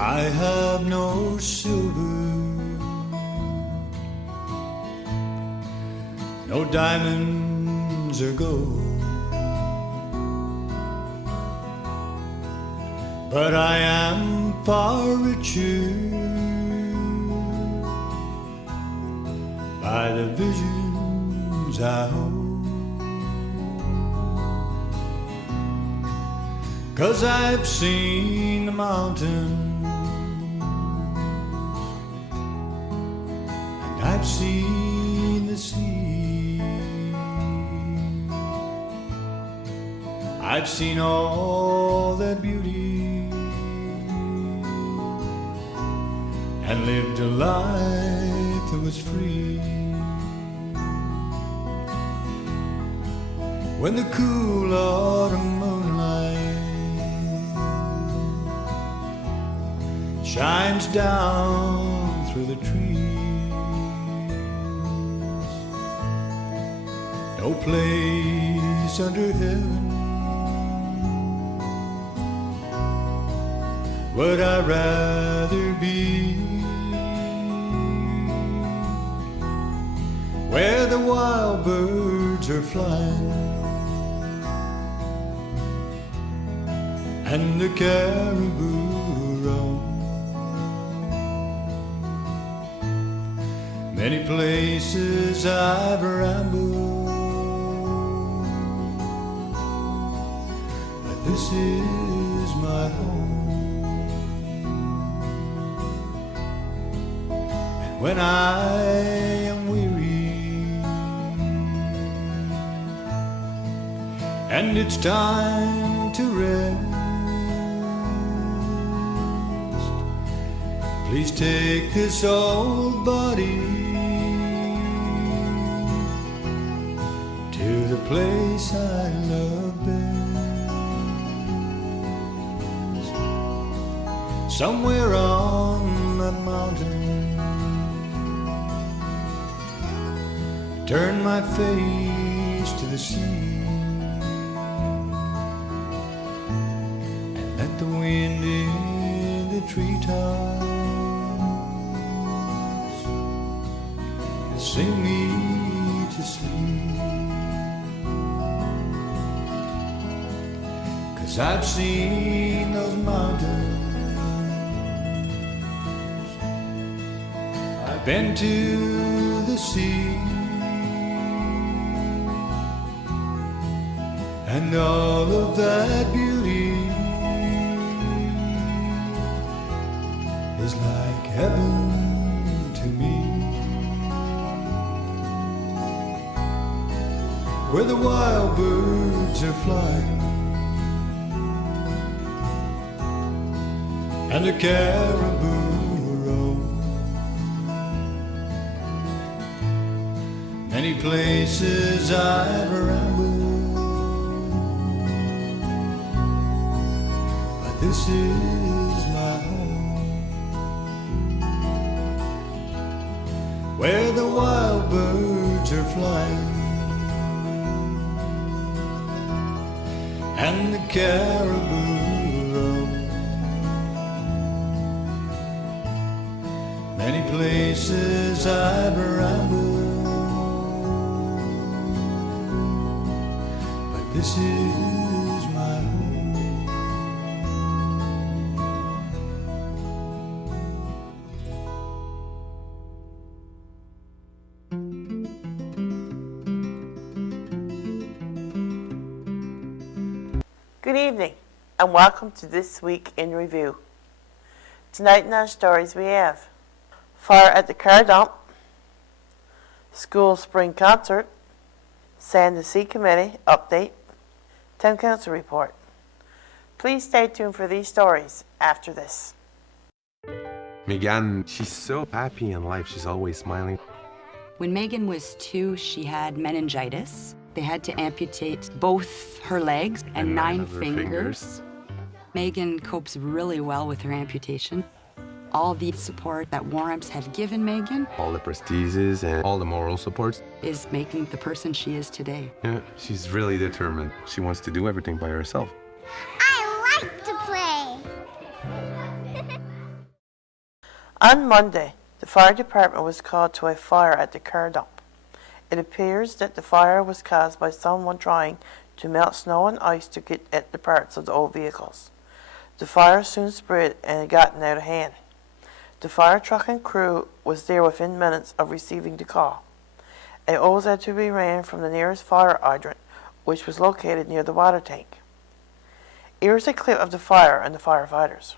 I have no silver, no diamonds or gold, but I am far richer by the visions I hold. 'Cause I've seen the mountains and I've seen the sea. I've seen all that beauty and lived a life that was free. When the cool autumn moonlight shines down through the trees, no place under heaven would I rather be, where the wild birds are flying and the caribou roam. Many places I've rambled, but this is my home. And when I am weary and it's time to rest, please take this old body to the place I love best, somewhere on that mountain. Turn my face to the sea and let the wind in the treetops sing me to sleep. 'Cause I've seen those mountains, I've been to the sea, and all of that beauty is like heaven to me, where the wild birds are flying and the caribou roam. Many places I've rambled, but this is my home, where the wild birds are flying and the caribou roam. Many places I've rambled, but this is my home. Good evening, and welcome to This Week in Review. Tonight in our stories we have Fire at the Car Dump, School Spring Concert, Sand the Sea Committee Update, Town Council Report. Please stay tuned for these stories after this. Megan, she's so happy in life. She's always smiling. When Megan was 2, she had meningitis. They had to amputate both her legs and 9 fingers. Megan copes really well with her amputation. All the support that Warham's have given Megan, All the prestiges and all the moral supports. is making the person she is today. Yeah, she's really determined. She wants to do everything by herself. I like to play. On Monday, the fire department was called to a fire at the car dump. It appears that the fire was caused by someone trying to melt snow and ice to get at the parts of the old vehicles. The fire soon spread and had gotten out of hand. The fire truck and crew was there within minutes of receiving the call. A hose had to be ran from the nearest fire hydrant, which was located near the water tank. Here is a clip of the fire and the firefighters.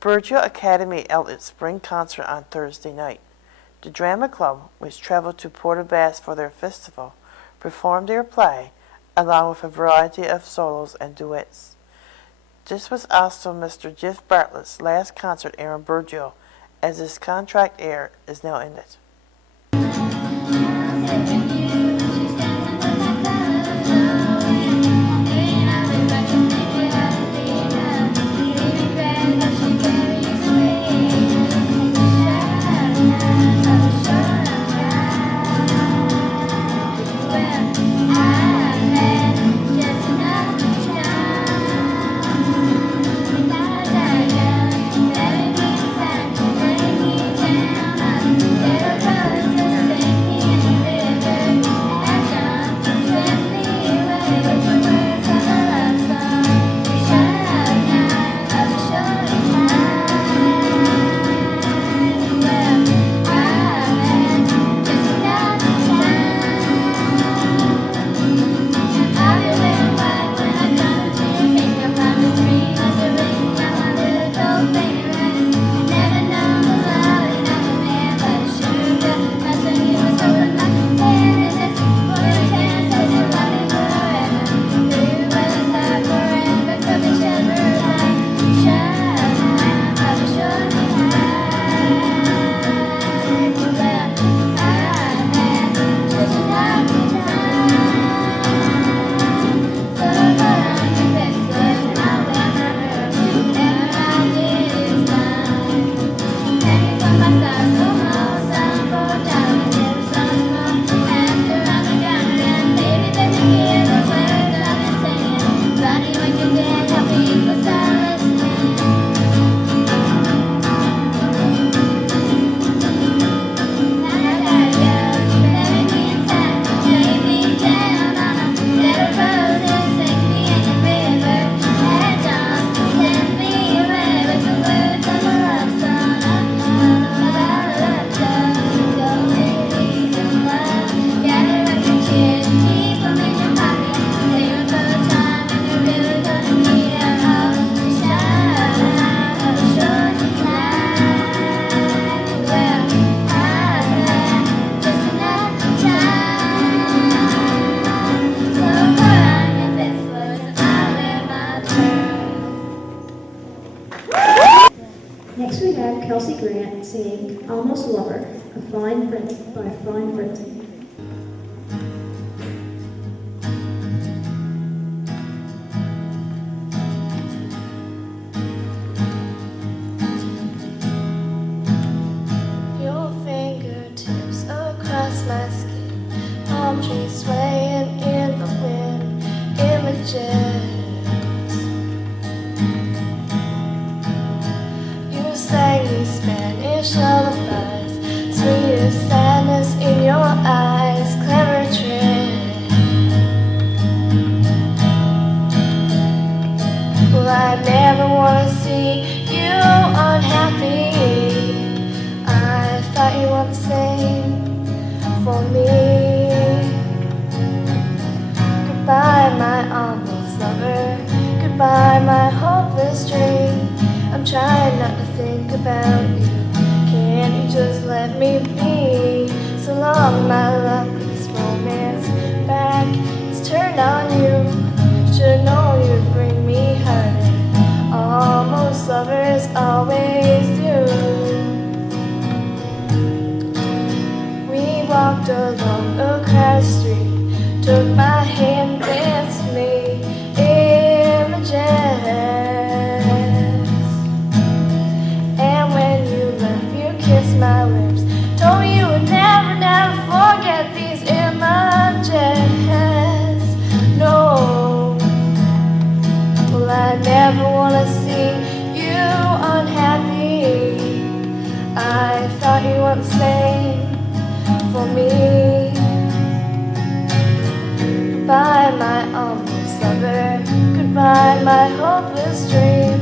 Burgeo Academy held its spring concert on Thursday night. The drama club, which traveled to Port aux Basques for their festival, performed their play along with a variety of solos and duets. This was also Mr. Jeff Bartlett's last concert here in Burgeo, as his contract here is now ended. Next we have Kelsey Grant singing Almost Lover, a fine print by Fine Printing. Your fingertips across my skin, palm trees swaying in the wind, images. You sang me Spanish lullabies, sweetest sadness in your eyes, clever trick. Well, I never want to see you unhappy. long my luck this romance back is turned on you. Should've known you'd bring me heartache. Almost lovers always do. We walked along a crowded street, took my hand, danced with me, images. And when you left, you kissed my lips, told me you would never, never forget these images. No, well, I never wanna see you unhappy. I thought you were the same for me. Goodbye, my almost lover. Goodbye, my hopeless dream.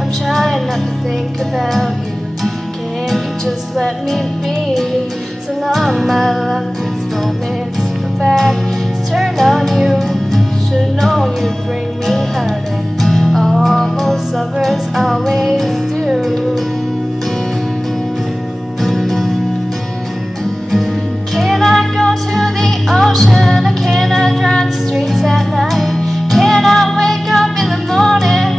I'm trying not to think about you. Can you just let me be? So long, my love, this romance. Go back, it's turned on you. Should've known you'd bring me heartache. Almost lovers always do. Can I go to the ocean, or can I drive the streets at night? Can I wake up in the morning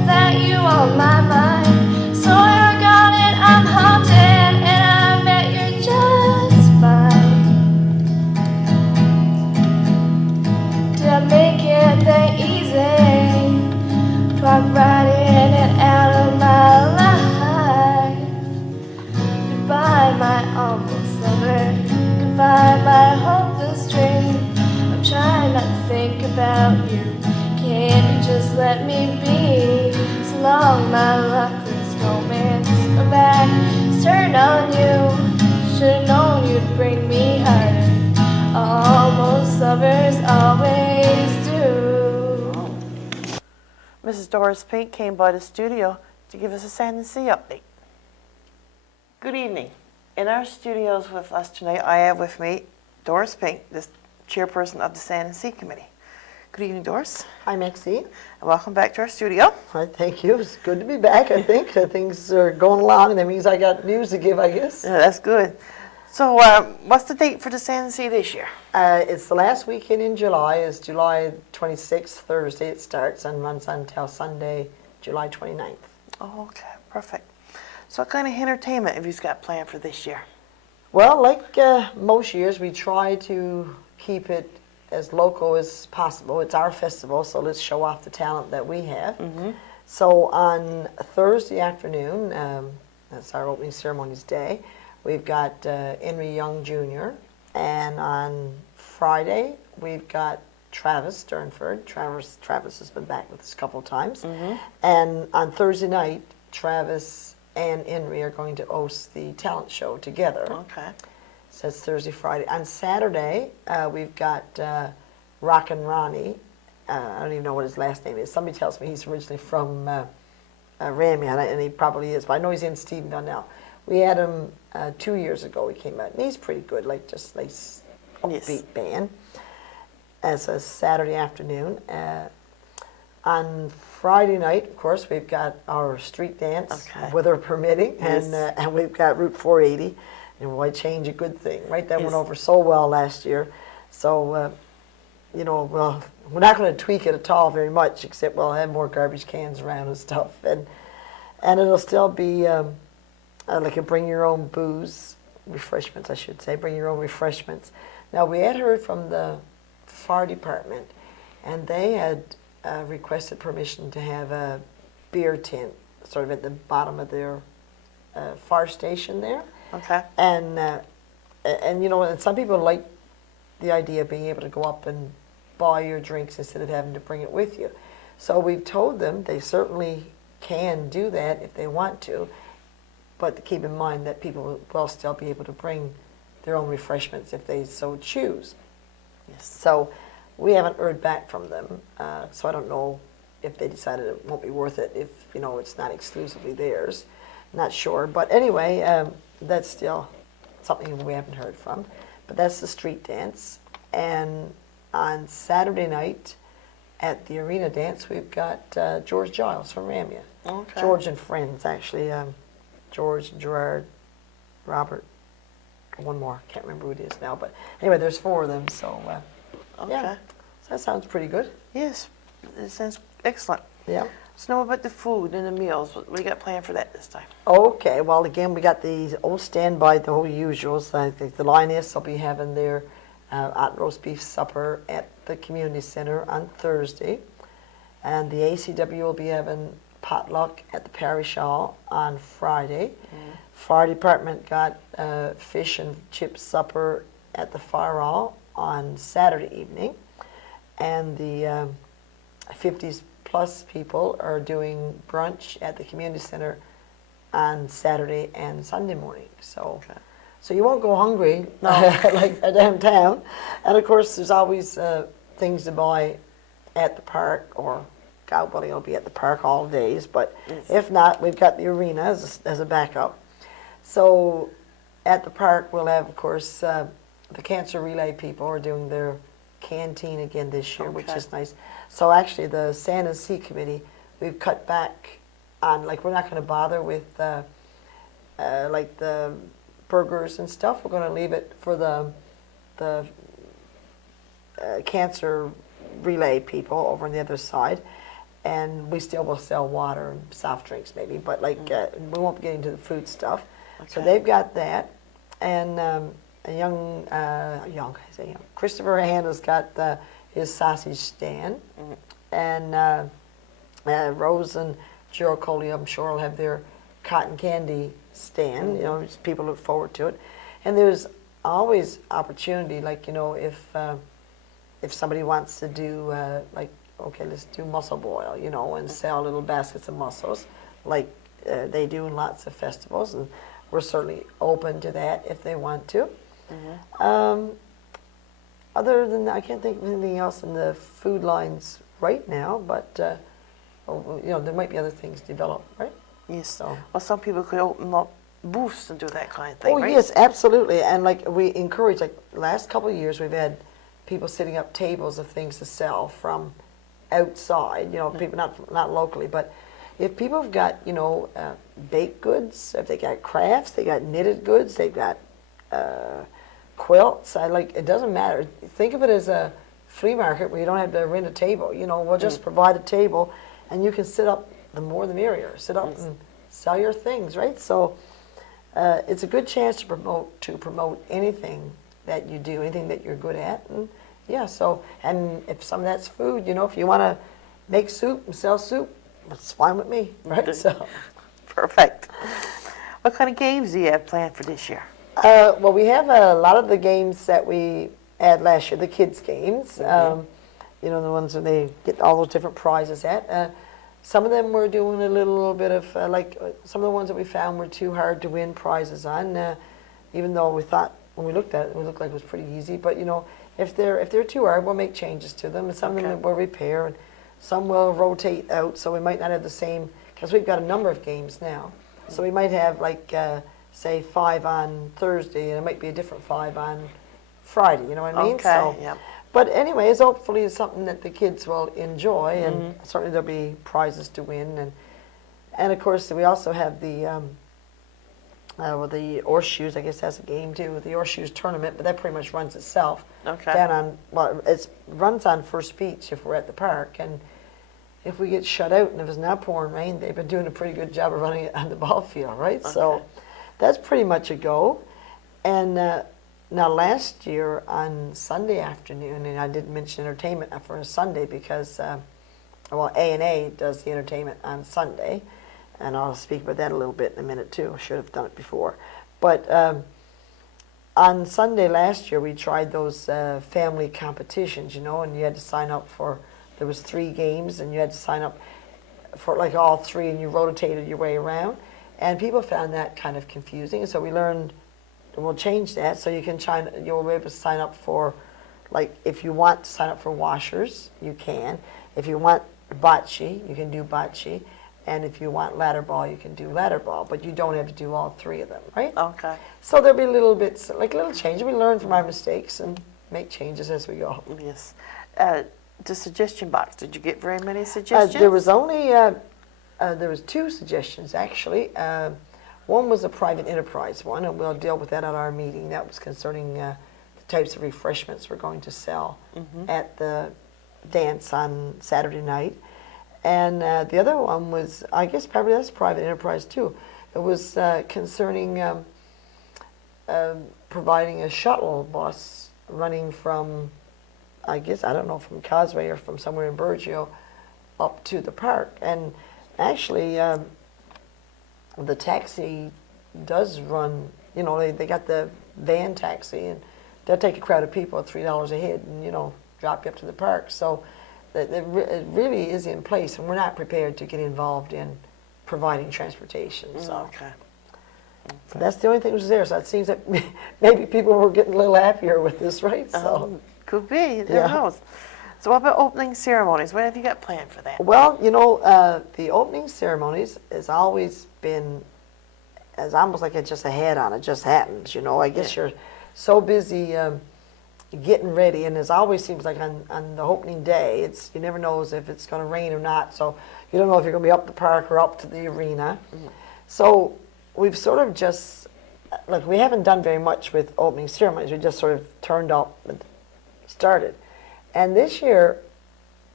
without you on my mind? So you're gone and I'm haunted, and I bet you're just fine. Did I make it that easy? Walk right in and out of my life. Goodbye, my almost lover. Goodbye, my hopeless dream. I'm trying not to think about you. Can you just let me be? So long, my luckless romance. Go back, it's turned on you. Should've known you'd bring me heartache. Almost lovers always do. Mrs. Doris Pink came by the studio to give us a Sand & Sea update. Good evening. In our studios with us tonight, I have with me Doris Pink, the chairperson of the Sand & Sea Committee. Good evening, Doris. Hi, Maxine. And welcome back to our studio. Hi, thank you. It's good to be back, I think. Things are going along, and that means I got news to give, I guess. Yeah, that's good. So what's the date for the Sand & Sea this year? It's the last weekend in July. It's July 26th, Thursday it starts, and runs until Sunday, July 29th. Oh, okay, perfect. So what kind of entertainment have you got planned for this year? Well, like most years, we try to keep it as local as possible. It's our festival, so let's show off the talent that we have. So on Thursday afternoon, that's our opening ceremonies day, we've got Henry Young Jr., and on Friday, we've got Travis Sternford. Travis has been back with us a couple of times. And on Thursday night, Travis and Henry are going to host the talent show together. Okay. So it's Thursday, Friday. On Saturday, we've got Rockin' Ronnie. I don't even know what his last name is. Somebody tells me he's originally from Ramien, and he probably is, but I know he's in Stephenville now. We had him 2 years ago. He came out, and he's pretty good, like just nice upbeat band. As a Saturday afternoon. On Friday night, of course, we've got our street dance, weather permitting, and we've got Route 480. And why change a good thing, right? That went over so well last year. So, you know, well, we're not going to tweak it at all very much, except we'll have more garbage cans around and stuff. And it'll still be like a bring your own booze, refreshments, I should say, bring your own refreshments. Now, we had heard from the fire department, and they had requested permission to have a beer tent sort of at the bottom of their fire station there. Okay. And you know, and some people like the idea of being able to go up and buy your drinks instead of having to bring it with you. So we've told them they certainly can do that if they want to, but to keep in mind that people will still be able to bring their own refreshments if they so choose. Yes. So we haven't heard back from them, so I don't know if they decided it won't be worth it if, you know, it's not exclusively theirs. Not sure, but anyway, that's still something we haven't heard from. But that's the street dance. And on Saturday night at the arena dance, we've got George Giles from Ramia. Okay. George and friends, actually. George, Gerard, Robert, one more. Can't remember who it is now, but anyway, there's 4 of them. So Okay. yeah, so that sounds pretty good. Yes, it sounds excellent. Yeah. So now about the food and the meals. What we got planned for that this time? Okay, well, again, we got the old standby, the whole usuals. I think the Lioness will be having their hot roast beef supper at the community center on Thursday, and the ACW will be having potluck at the parish hall on Friday. Fire department got fish and chip supper at the fire hall on Saturday evening, and the 50s plus people are doing brunch at the community center on Saturday and Sunday morning. So, so you won't go hungry like downtown. And of course, there's always things to buy at the park, or God willing, will be at the park all days. But if not, we've got the arena as a backup. So at the park, we'll have, of course, the cancer relay people are doing their canteen again this year, which is nice. So actually, the Sand and Sea Committee, we've cut back on, like, we're not going to bother with like the burgers and stuff. We're going to leave it for the cancer relay people over on the other side, and we still will sell water and soft drinks maybe, but like we won't be getting to the food stuff. So they've got that, and Christopher Hannah's got his sausage stand, and Rose and Gerald Coley, I'm sure, will have their cotton candy stand. You know, people look forward to it, and there's always opportunity. Like, you know, if somebody wants to do like, okay, let's do mussel boil, you know, and sell little baskets of mussels, like they do in lots of festivals, and we're certainly open to that if they want to. Other than that, I can't think of anything else in the food lines right now, but you know, there might be other things developed, right? Yes. So. Well, some people could open up booths and do that kind of thing, right? Yes, absolutely. And like we encourage, like last couple of years, we've had people setting up tables of things to sell from outside. You know, people not locally, but if people have got, you know, baked goods, if they got crafts, they got knitted goods, they've got quilts. It doesn't matter. Think of it as a flea market where you don't have to rent a table. You know, we'll just provide a table, and you can sit up. The more the merrier. Sit up and sell your things, right? So it's a good chance to promote anything that you do, anything that you're good at, and yeah. So, and if some of that's food, you know, if you want to make soup and sell soup, that's fine with me, right? So, perfect. What kind of games do you have planned for this year? Well, we have a lot of the games that we had last year, the kids' games. You know, the ones that they get all those different prizes at. Some of them we're doing a little bit of, some of the ones that we found were too hard to win prizes on, even though we thought, when we looked at it, it looked like it was pretty easy. But, you know, if they're too hard, we'll make changes to them. And some of them we'll repair, and some will rotate out, so we might not have the same, because we've got a number of games now. So we might have, like, say, 5 on Thursday, and it might be a different 5 on Friday, you know what I mean? Okay, So, yep. but anyways, hopefully it's something that the kids will enjoy, and certainly there'll be prizes to win. And of course, we also have the horseshoes. I guess that's a game too, the horseshoes tournament, but that pretty much runs itself. Okay. Down on, well, it runs on First Beach if we're at the park, and if we get shut out and if it's not pouring rain, they've been doing a pretty good job of running it on the ball field, right? Okay. So that's pretty much a go. And now, last year on Sunday afternoon, and I didn't mention entertainment for a Sunday because, well, A&A does the entertainment on Sunday, and I'll speak about that a little bit in a minute too. I should have done it before. But on Sunday last year, we tried those family competitions, you know, and you had to sign up for, there was 3 games, and you had to sign up for like all 3, and you rotated your way around. And people found that kind of confusing, so we learned, we'll change that, so you can you'll be able to sign up for, like, if you want to sign up for washers, you can. If you want bocce, you can do bocce. And if you want ladder ball, you can do ladder ball. But you don't have to do all 3 of them, right? Okay. So there'll be little bits, like little changes. We learn from our mistakes and make changes as we go. Yes. The suggestion box, did you get very many suggestions? There was only, there was 2 suggestions, actually. One was a private enterprise one, and we'll deal with that at our meeting. That was concerning the types of refreshments we're going to sell at the dance on Saturday night. And the other one was, I guess probably that's private enterprise too. It was concerning providing a shuttle bus running from, I guess, I don't know, from Causeway or from somewhere in Burgeo up to the park. And actually, the taxi does run, you know, they got the van taxi, and they'll take a crowd of people at $3 a head and, you know, drop you up to the park. So it really is in place, and we're not prepared to get involved in providing transportation. So. Okay. So that's the only thing that was there. So it seems that maybe people were getting a little happier with this, right? So Could be, who Yeah. knows. So what about opening ceremonies? What have you got planned for that? well, you know, the opening ceremonies has always been as almost like it's just a head on. It just happens, you know. I guess you're so busy getting ready, and it always seems like on the opening day, you never know if it's going to rain or not. So you don't know if you're going to be up the park or up to the arena. So we've sort of just, like, we haven't done very much with opening ceremonies. We just sort of turned up and started. And this year,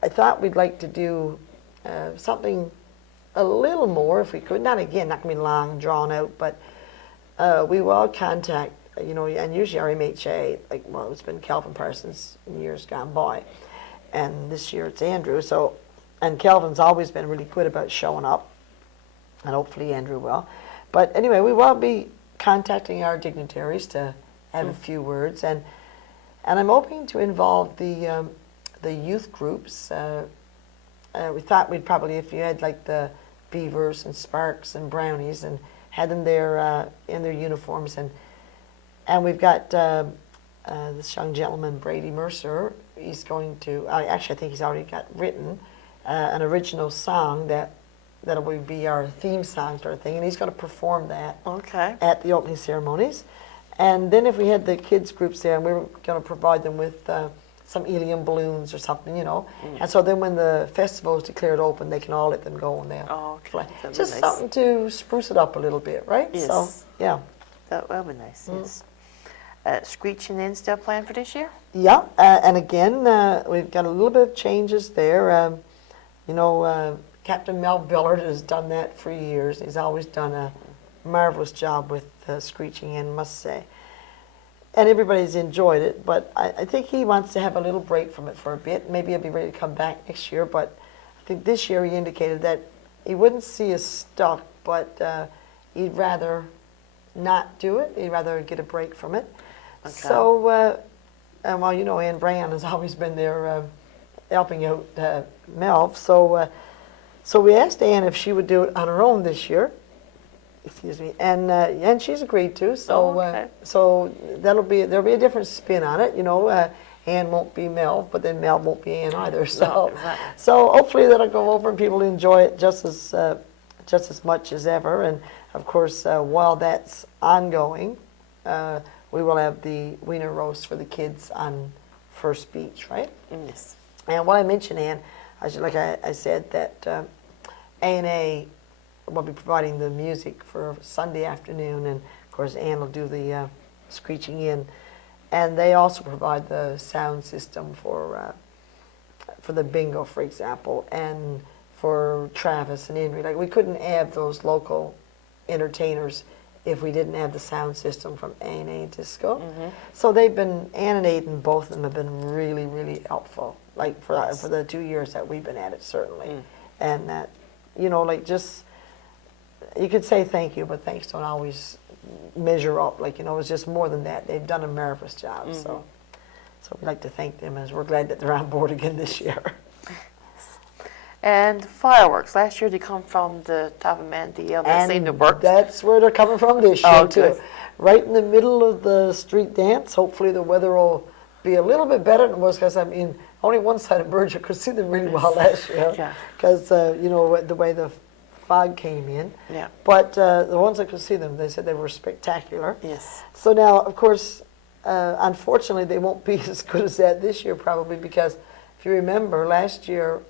I thought we'd like to do something a little more, if we could. Not going to be long, drawn out, but we will contact, you know, and usually our MHA, like, well, it's been Calvin Parsons in years gone by, and this year it's Andrew. So, and Calvin's always been really good about showing up, and hopefully Andrew will. But anyway, we will be contacting our dignitaries to have a few words, and I'm hoping to involve the youth groups. We thought we'd probably, if you had like the Beavers and Sparks and Brownies, and had them there in their uniforms, and we've got this young gentleman, Brady Mercer. He's going to, actually I think he's already got written an original song that'll be our theme song sort of thing, and he's going to perform that at the opening ceremonies. And then if we had the kids groups there, and we were going to provide them with some helium balloons or something, you know. And so then when the festival is declared open, they can all let them go and they'll fly. Just nice. something to spruce it up a little bit, right? Yes. So, yeah. That would be nice, yes. Screeching In still planned for this year? Yeah, and again, we've got a little bit of changes there. You know, Captain Mel Billard has done that for years. He's always done a marvelous job with Screeching In, must say. And everybody's enjoyed it, but I think he wants to have a little break from it for a bit. Maybe he'll be ready to come back next year, but I think this year he indicated that he wouldn't see us stuck, but he'd rather not do it. He'd rather get a break from it. Okay. So, and well, you know, Ann Brown has always been there helping out Melv. So we asked Ann if she would do it on her own this year. Excuse me, and she's agreed to. So so there'll be a different spin on it. You know, Ann won't be Mel, but then Mel won't be Ann either. So so hopefully that'll go over and people enjoy it just as much as ever. And of course, while that's ongoing, we will have the Wiener roast for the kids on First Beach, right? Yes. And what I mentioned, Ann, I said that A&A will be providing the music for Sunday afternoon, and of course Ann will do the Screeching In, and they also provide the sound system for the bingo, for example, and for Travis and Henry. Like, we couldn't have those local entertainers if we didn't have the sound system from A&A Disco. So they've been, Ann and Aiden, both of them have been really, really helpful, like for the 2 years that we've been at it, certainly. And that, you know, like, just, you could say thank you, but thanks don't always measure up. Like, you know, it's just more than that. They've done a marvelous job. So we'd like to thank them, as we're glad that they're on board again this year. And fireworks. Last year they come from the top of Mandeville. That seemed to work. That's where they're coming from this year, too. Right in the middle of the street dance. Hopefully the weather will be a little bit better than it was, because, I mean, only one side of Burgeo could see them really well last year. Because, you know, the way the fog came in. But the ones that could see them, they said they were spectacular. So now, of course, unfortunately, they won't be as good as that this year, probably, because if you remember, last year,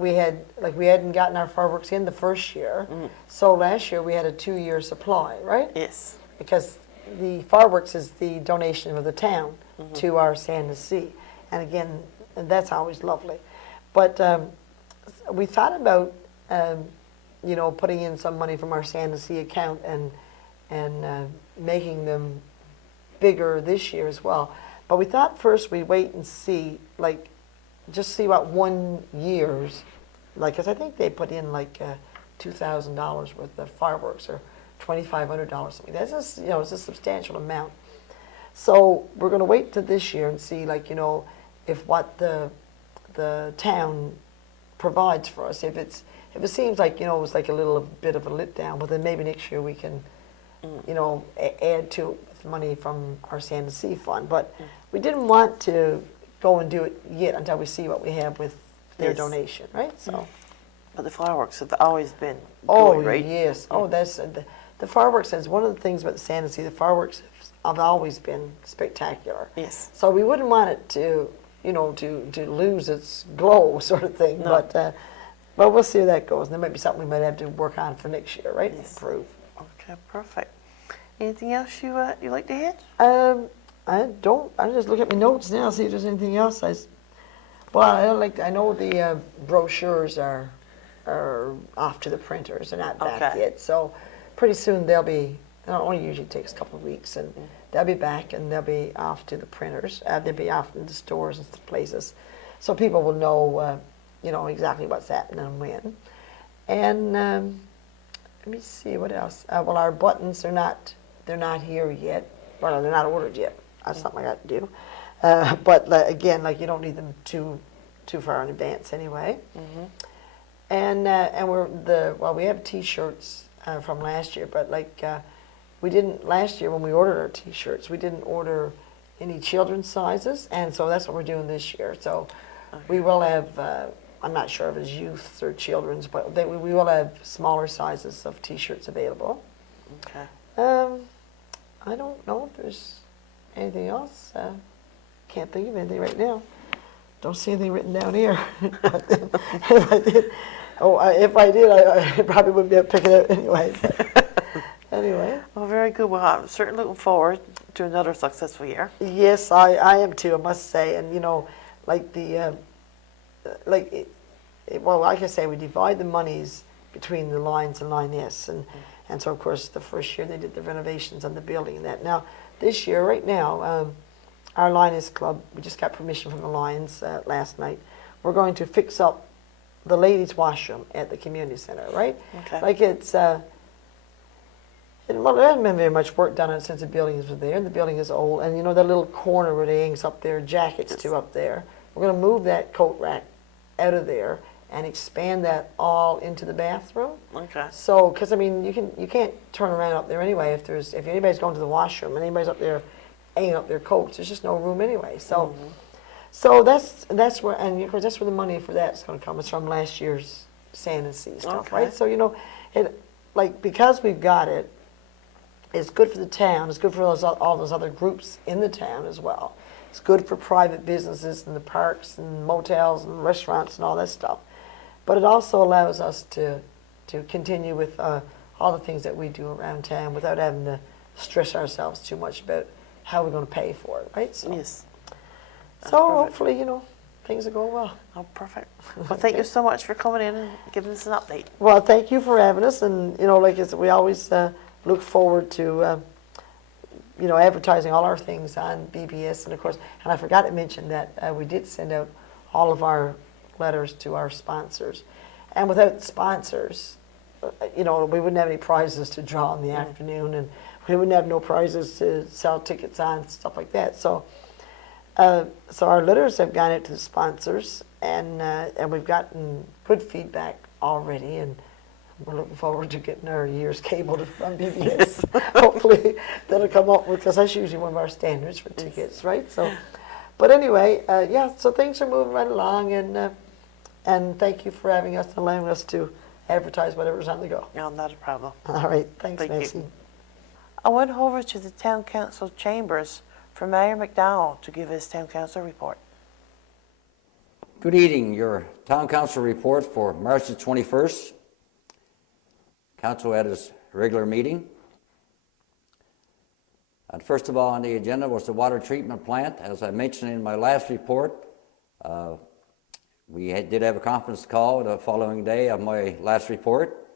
we hadn't gotten our fireworks in the first year. So last year we had a 2-year supply, right? Yes. Because the fireworks is the donation of the town to our Santa Sea. And again, that's always lovely. But we thought about, you know, putting in some money from our Santa Sea account and making them bigger this year as well. But we thought first we'd wait and see, like, just see what 1 year's, like, because I think they put in like $2,000 worth of fireworks or $2,500 something. That's just, you know, it's a substantial amount. So we're going to wait to this year and see, like, you know, if what the town provides for us, if it seems like, you know, it was like a little bit of a letdown, well then maybe next year we can, you know, add to it with money from our Santa Sea fund. But we didn't want to go and do it yet until we see what we have with their donation, right? So. But the fireworks have always been Oh, going, right? yes. Oh, that's the fireworks is one of the things about the Santa Sea. The fireworks have always been spectacular. Yes. So we wouldn't want it to, you know, to lose its glow, sort of thing. No. But we'll see how that goes. And there might be something we might have to work on for next year, right? Yes. Improve. Okay, perfect. Anything else you like to add? I don't. I just look at my notes now, see if there's anything else. I know the brochures are off to the printers. They're not back yet, so pretty soon they'll be. It only usually takes a couple of weeks, and they'll be back and they'll be off to the printers. They'll be off in the stores and places, so people will know, you know, exactly what's happening and when. And let me see what else. Well, our buttons they're not here yet. Well, they're not ordered yet. That's something I got to do. But again, like you don't need them too far in advance anyway. And we have T-shirts from last year, but like we didn't last year when we ordered our T-shirts, we didn't order any children's sizes, and so that's what we're doing this year. So we will have. I'm not sure if it's youth or children's, but we will have smaller sizes of T-shirts available. Okay. I don't know if there's anything else. Can't think of anything right now. Don't see anything written down here. But if I did, I probably wouldn't be able to pick it up anyway. But anyway. Well, very good. Well, I'm certainly looking forward to another successful year. Yes, I am too, I must say. And, you know, like well, like I say, we divide the monies between the lines and Line S. And so, of course, the first year they did the renovations on the building and that. Now, this year, right now, our Lioness Club, we just got permission from the Lions last night. We're going to fix up the ladies' washroom at the community center, right? Okay. Like it's, well, there hasn't been very much work done on it since the buildings were there. And the building is old. And, you know, that little corner where they hangs up their jackets to up there. We're going to move that coat rack out of there and expand that all into the bathroom. Okay. So, because I mean, you can't turn around up there anyway. If anybody's going to the washroom and anybody's up there hanging up their coats, there's just no room anyway. So, so that's where, and of course that's where the money for that's going to come. It's from last year's Santa Sea stuff, right? So you know, because we've got it, it's good for the town. It's good for all those other groups in the town as well. It's good for private businesses and the parks and motels and restaurants and all that stuff. But it also allows us to continue with all the things that we do around town without having to stress ourselves too much about how we're going to pay for it, right? So, Yes. So hopefully, you know, things are going well. Oh, perfect. Well, thank you so much for coming in and giving us an update. Well, thank you for having us, and you know, like we always look forward to you know, advertising all our things on BBS, and of course, and I forgot to mention that we did send out all of our letters to our sponsors, and without sponsors, you know, we wouldn't have any prizes to draw in the afternoon, and we wouldn't have no prizes to sell tickets on, stuff like that. So, so our letters have gone out to the sponsors, and we've gotten good feedback already, and we're looking forward to getting our year's cable from BBS. Hopefully that'll come up with, because that's usually one of our standards for tickets, right? So, but anyway, yeah, so things are moving right along, and thank you for having us and allowing us to advertise whatever's on the go. No, not a problem. All right, thanks, Thank Nancy. you. I went over to the Town Council chambers for Mayor McDowell to give his Town Council report. Good evening. Your Town Council report for March the 21st. Council had its regular meeting. And first of all on the agenda was the water treatment plant. As I mentioned in my last report, we did have a conference call the following day of my last report.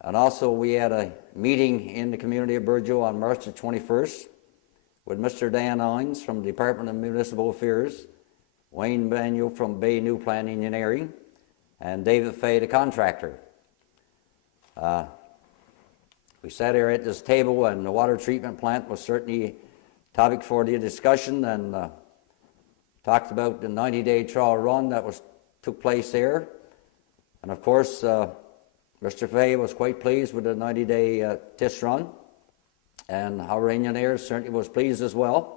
And also we had a meeting in the community of Burgeo on March the 21st with Mr. Dan Hines from the Department of Municipal Affairs, Wayne Manuel from Bay New Plant Engineering, and David Fay, the contractor. We sat here at this table, and the water treatment plant was certainly a topic for the discussion, and talked about the 90-day trial run that took place there. And of course, Mr. Fay was quite pleased with the 90-day test run, and our engineers certainly was pleased as well.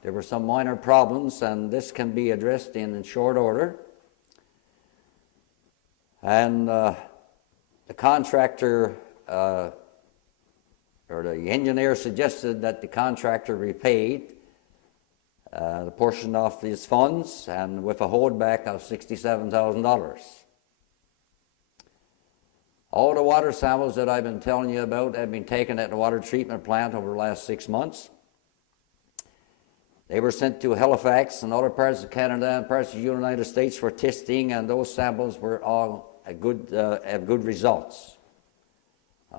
There were some minor problems, and this can be addressed in short order. And the contractor, or the engineer suggested that the contractor repaid the portion of these funds, and with a holdback of $67,000. All the water samples that I've been telling you about have been taken at the water treatment plant over the last 6 months. They were sent to Halifax and other parts of Canada and parts of the United States for testing, and those samples were all have good results.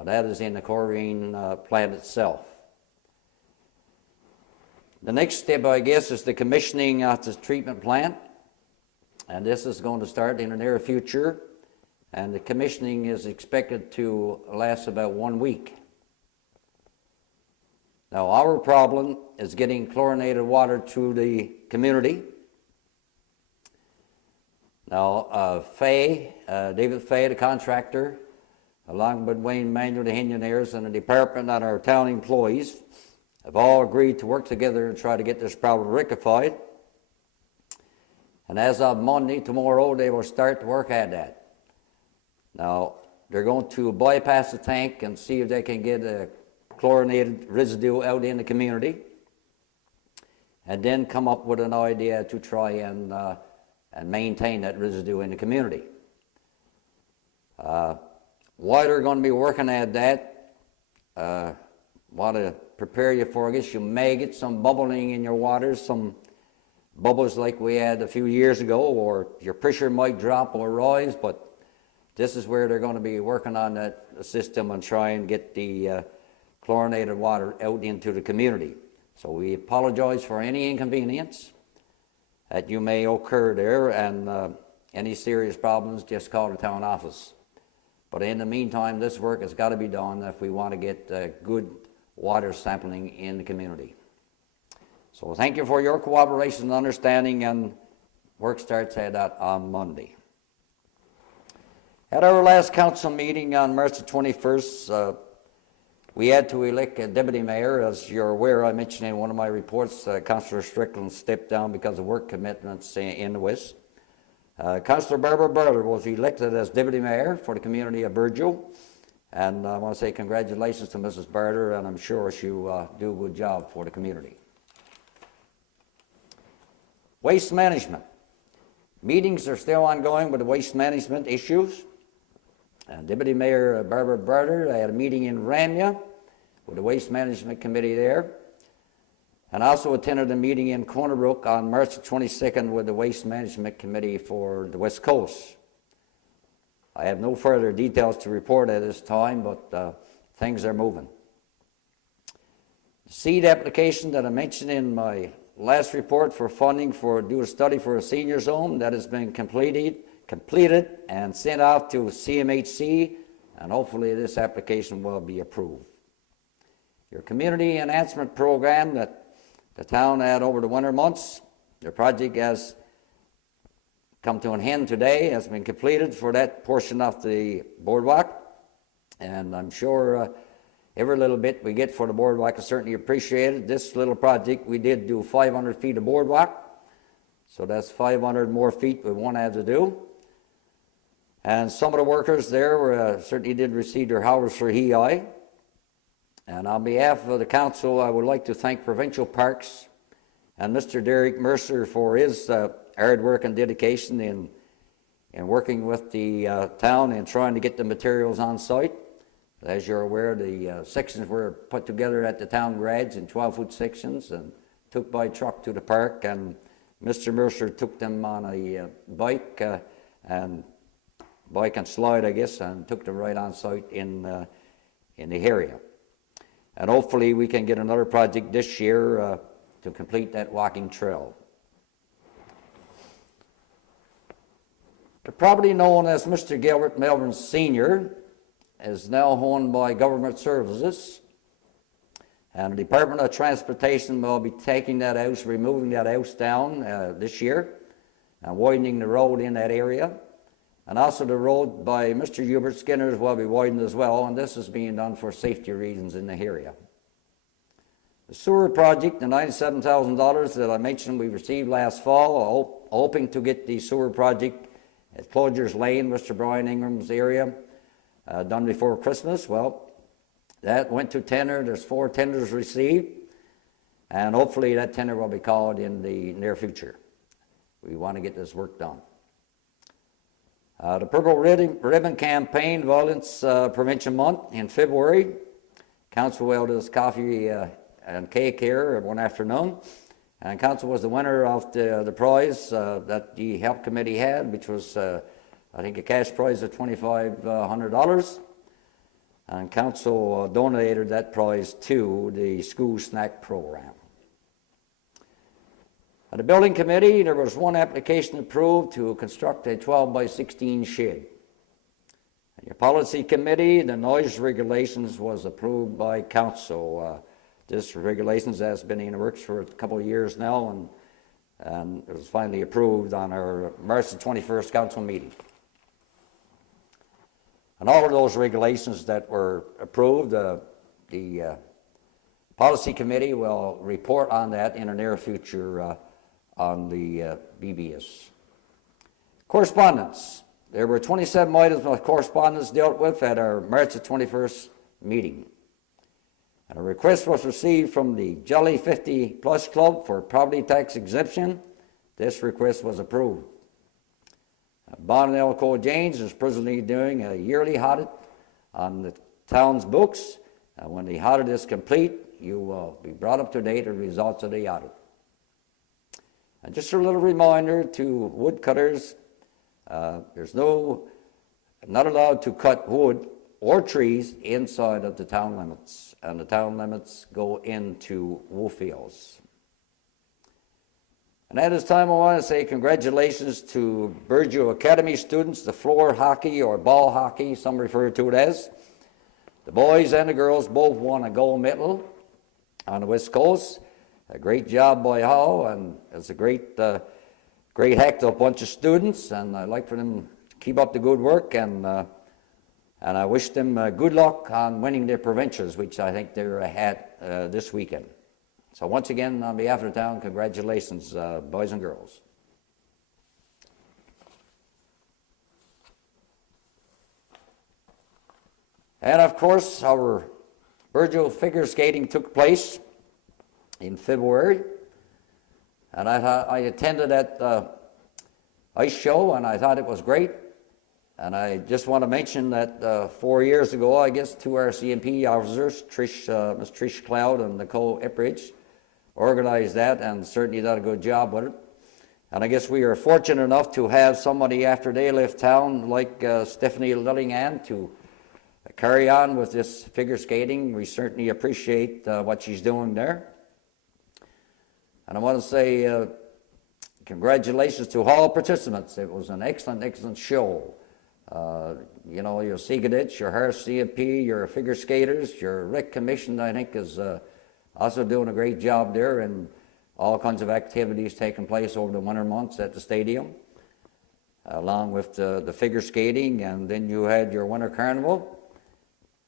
That is in the chlorine plant itself. The next step, I guess, is the commissioning of the treatment plant, and this is going to start in the near future, and the commissioning is expected to last about 1 week. Now, our problem is getting chlorinated water to the community. Now, David Fay, the contractor, along with Wayne Manuel, the engineers, and the department and our town employees, have all agreed to work together and try to get this problem rectified. And as of Monday, tomorrow, they will start to work at that. Now, they're going to bypass the tank and see if they can get a chlorinated residue out in the community, and then come up with an idea to try and maintain that residue in the community. While they're going to be working at that, want to prepare you for, I guess you may get some bubbling in your waters, some bubbles like we had a few years ago, or your pressure might drop or rise, but this is where they're going to be working on that system and try and get the chlorinated water out into the community. So we apologize for any inconvenience that you may occur there, and any serious problems, just call the town office. But in the meantime, this work has got to be done if we want to get good water sampling in the community. So thank you for your cooperation and understanding, and work starts on Monday. At our last council meeting on March the 21st, we had to elect a deputy mayor. As you're aware, I mentioned in one of my reports, Councillor Strickland stepped down because of work commitments in the West. Councillor Barbara Burler was elected as deputy mayor for the community of Burgeo, and I want to say congratulations to Mrs. Barter, and I'm sure she'll do a good job for the community. Waste management. Meetings are still ongoing with the waste management issues. Deputy Mayor Barbara Barter had a meeting in Ramya with the Waste Management Committee there, and also attended a meeting in Corner Brook on March 22nd with the Waste Management Committee for the West Coast. I have no further details to report at this time, but things are moving. The seed application that I mentioned in my last report for funding for do a study for a seniors home, that has been completed and sent off to CMHC, and hopefully this application will be approved. Your community enhancement program that the town had over the winter months, the project has come to an end today, has been completed for that portion of the boardwalk, and I'm sure every little bit we get for the boardwalk is certainly appreciated. This little project, we did do 500 feet of boardwalk, so that's 500 more feet we won't have to do. And some of the workers there certainly did receive their hours for HEI. And on behalf of the council, I would like to thank Provincial Parks and Mr. Derek Mercer for his hard work and dedication in working with the town and trying to get the materials on site. As you're aware, the sections were put together at the town garage in 12-foot sections and took by truck to the park, and Mr. Mercer took them on a bike and slide, I guess, and took them right on site in the area. And hopefully we can get another project this year to complete that walking trail. The property known as Mr. Gilbert Melbourne Sr. is now owned by Government Services, and the Department of Transportation will be taking that house, removing that house down this year and widening the road in that area. And also the road by Mr. Hubert Skinner's will be widened as well, and this is being done for safety reasons in the area. The sewer project, the $97,000 that I mentioned we received last fall, hoping to get the sewer project at Clodger's Lane, Mr. Brian Ingram's area, done before Christmas. Well, that went to tender. There's 4 tenders received, and hopefully that tender will be called in the near future. We want to get this work done. The Purple Ribbon Campaign, Violence Prevention Month in February. Council held his coffee and cake here one afternoon. And Council was the winner of the prize that the Health Committee had, which was, I think, a cash prize of $2,500. And Council donated that prize to the school snack program. At the Building Committee, there was one application approved to construct a 12-by-16 shed. At your Policy Committee, the noise regulations was approved by Council. This regulations has been in the works for a couple of years now, and it was finally approved on our March the 21st council meeting. And all of those regulations that were approved, the Policy Committee will report on that in the near future on the BBS. Correspondence. There were 27 items of correspondence dealt with at our March the 21st meeting. And a request was received from the Jolly 50 Plus Club for property tax exemption. This request was approved. Bond and Elko Janes is presently doing a yearly audit on the town's books. When the audit is complete, you will be brought up to date with the results of the audit. And just a little reminder to woodcutters, there's not allowed to cut wood or trees inside of the town limits, and the town limits go into wool fields. And at this time, I want to say congratulations to Burgeo Academy students, the floor hockey or ball hockey, some refer to it as. The boys and the girls both won a gold medal on the West Coast. A great job by all, and it's a great hacked up bunch of students, and I'd like for them to keep up the good work, and I wish them good luck on winning their provincials, which I think they're at this weekend. So once again, on behalf of the town, congratulations, boys and girls. And of course, our Burgeo figure skating took place in February, and I attended that ice show, and I thought it was great. And I just want to mention that 4 years ago, I guess, 2 RCMP officers, Ms. Trish Cloud and Nicole Epridge, organized that and certainly did a good job with it. And I guess we are fortunate enough to have somebody after they left town like Stephanie Lillingham to carry on with this figure skating. We certainly appreciate what she's doing there. And I want to say congratulations to all participants. It was an excellent, excellent show. You know, your Segaditch, your RCMP, your figure skaters, your rec commission, I think, is also doing a great job there, and all kinds of activities taking place over the winter months at the stadium, along with the figure skating, and then you had your winter carnival,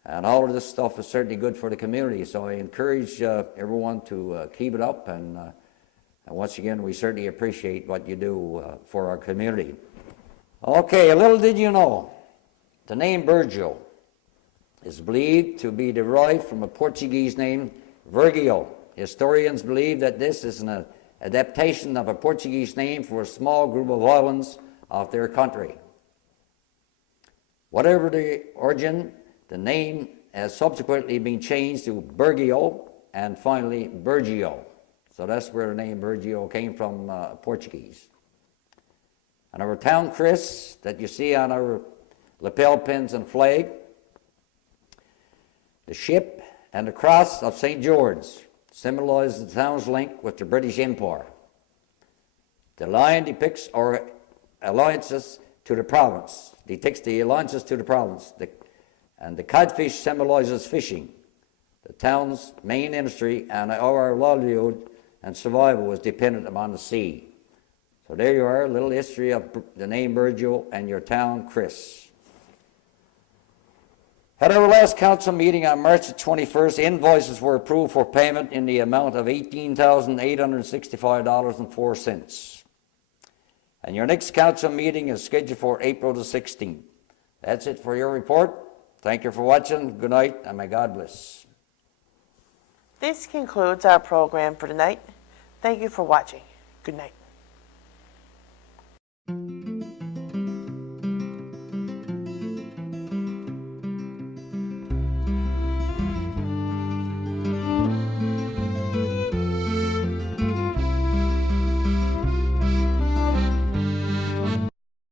and all of this stuff is certainly good for the community. So I encourage everyone to keep it up, and once again, we certainly appreciate what you do for our community. Okay, little did you know, the name Burgeo is believed to be derived from a Portuguese name, Virgil. Historians believe that this is an adaptation of a Portuguese name for a small group of islands of their country. Whatever the origin, the name has subsequently been changed to Burgio and finally Burgio. So that's where the name Burgio came from, Portuguese. And our town crest that you see on our lapel pins and flag, the ship and the cross of St. George symbolize the town's link with the British Empire. The lion depicts our alliances to the province, depicts the alliances to the province. And the codfish symbolizes fishing. The town's main industry and our livelihood and survival was dependent upon the sea. So there you are, a little history of the name Burgio and your town crest. At our last council meeting on March the 21st, invoices were approved for payment in the amount of $18,865.04. And your next council meeting is scheduled for April the 16th. That's it for your report. Thank you for watching. Good night, and may God bless. This concludes our program for tonight. Thank you for watching. Good night.